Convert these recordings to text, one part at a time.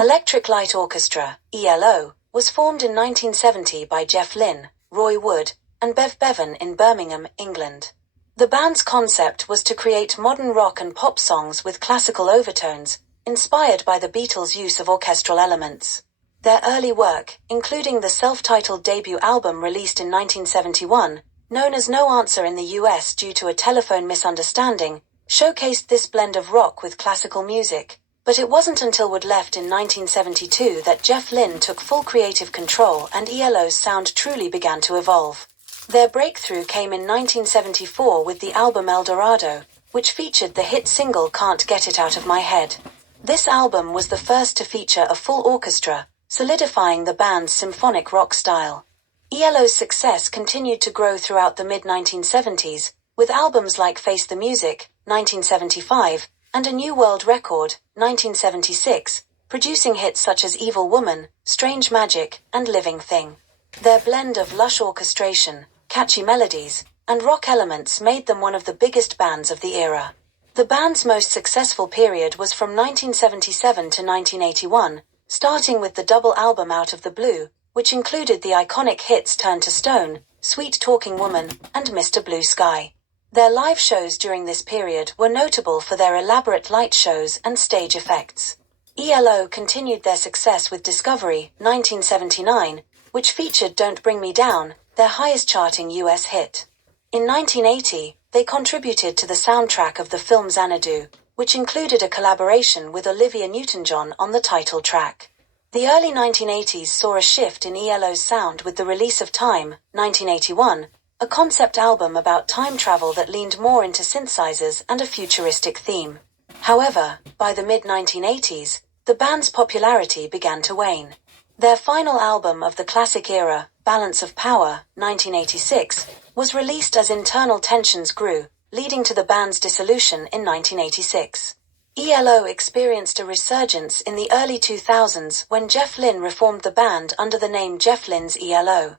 Electric Light Orchestra, ELO, was formed in 1970 by Lynne, Roy Wood, and Bev Bevan in Birmingham, England. The band's concept was to create modern rock and pop songs with classical overtones, inspired by the Beatles' use of orchestral elements. Their early work, including the self-titled debut album released in 1971, known as No Answer in the US due to a telephone misunderstanding, showcased this blend of rock with classical music. But it wasn't until Wood left in 1972 that Lynne took full creative control and ELO's sound truly began to evolve. Their breakthrough came in 1974 with the album El Dorado, which featured the hit single Can't Get It Out of My Head. This album was the first to feature a full orchestra, solidifying the band's symphonic rock style. ELO's success continued to grow throughout the mid-1970s, with albums like Face the Music, 1975, and A New World Record, 1976, producing hits such as Evil Woman, Strange Magic, and Living Thing. Their blend of lush orchestration, catchy melodies, and rock elements made them one of the biggest bands of the era. The band's most successful period was from 1977 to 1981, starting with the double album Out of the Blue, which included the iconic hits Turn to Stone, Sweet Talking Woman, and Mr. Blue Sky. Their live shows during this period were notable for their elaborate light shows and stage effects. ELO continued their success with Discovery, 1979, which featured Don't Bring Me Down, their highest-charting US hit. In 1980, they contributed to the soundtrack of the film Xanadu, which included a collaboration with Olivia Newton-John on the title track. The early 1980s saw a shift in ELO's sound with the release of Time, 1981, a concept album about time travel that leaned more into synthesizers and a futuristic theme. However, by the mid-1980s, the band's popularity began to wane. Their final album of the classic era, Balance of Power, 1986, was released as internal tensions grew, leading to the band's dissolution in 1986. ELO experienced a resurgence in the early 2000s when Lynne reformed the band under the name Lynne's ELO.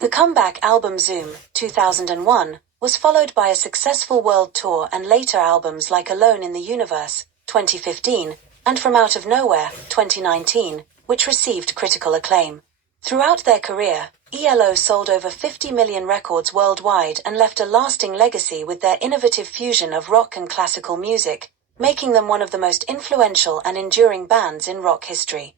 The comeback album Zoom, 2001, was followed by a successful world tour and later albums like Alone in the Universe, 2015, and From Out of Nowhere, 2019, which received critical acclaim. Throughout their career, ELO sold over 50 million records worldwide and left a lasting legacy with their innovative fusion of rock and classical music, making them one of the most influential and enduring bands in rock history.